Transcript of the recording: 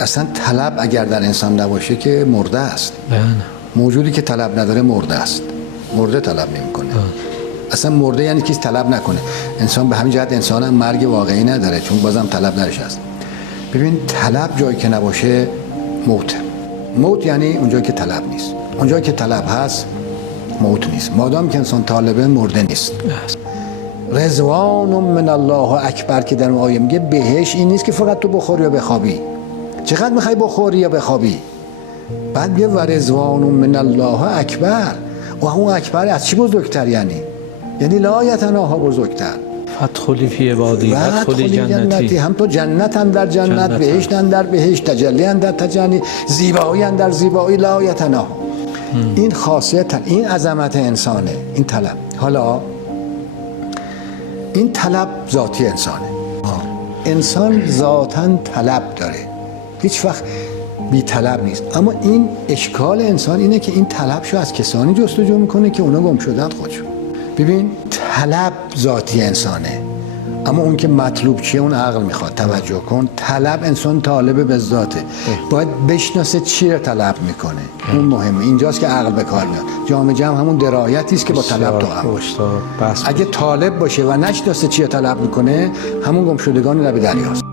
اصلا طلب اگر در انسان نباشه که مرده است. موجودی که طلب نداره مرده است. مرده طلب نمیکنه. اصلا مرده یعنی کسی طلب نکنه. انسان به همین جهت انسان هم مرگ واقعی نداره، چون بازم طلب درش هست. ببین طلب جایی که نباشه موت. موت یعنی اونجایی که طلب نیست. اونجایی که طلب هست موت نیست. مادام که انسان طالبه مرده نیست. رضوان من الله اکبر که در آیه میگه بهش این نیست که فقط تو بخوری یا بخوابی. چقدر میخوای بخوری یا بخوابی؟ بعد میگه و رضوان من الله اکبر. و اون اکبر از چی بزرگتر یعنی لا یتناها بزرگتر. فادخلی فی عبادی فادخلی جنتی. هم تو جنت اندر جنت، بهشت اندر بهشت، تجلی اندر تجلی، زیبایی اندر زیبایی، لا یتناها. این خاصیت، این عظمت انسانه، این طلب. حالا این طلب ذاتی انسانه. انسان ذاتاً طلب داره، هیچ وقت بی طلب نیست. اما این اشکال انسان اینه که این طلبشو از کسانی جستجو میکنه که اونا گم شدن خودشون. ببین طلب ذاتی انسانه، اما اون که مطلوب چیه اون عقل میخواد. توجه کن، طلب انسان طالب به ذاته، باید بشناسه چی رو طلب میکنه. اون مهمه، اینجاست که عقل به کار میاد. جامع جمع همون درایتی است که با طلب تو هم باشه. اگه طالب باشه و نشناسه چی رو طلب میکنه، همون گمشدگان لب دریاست.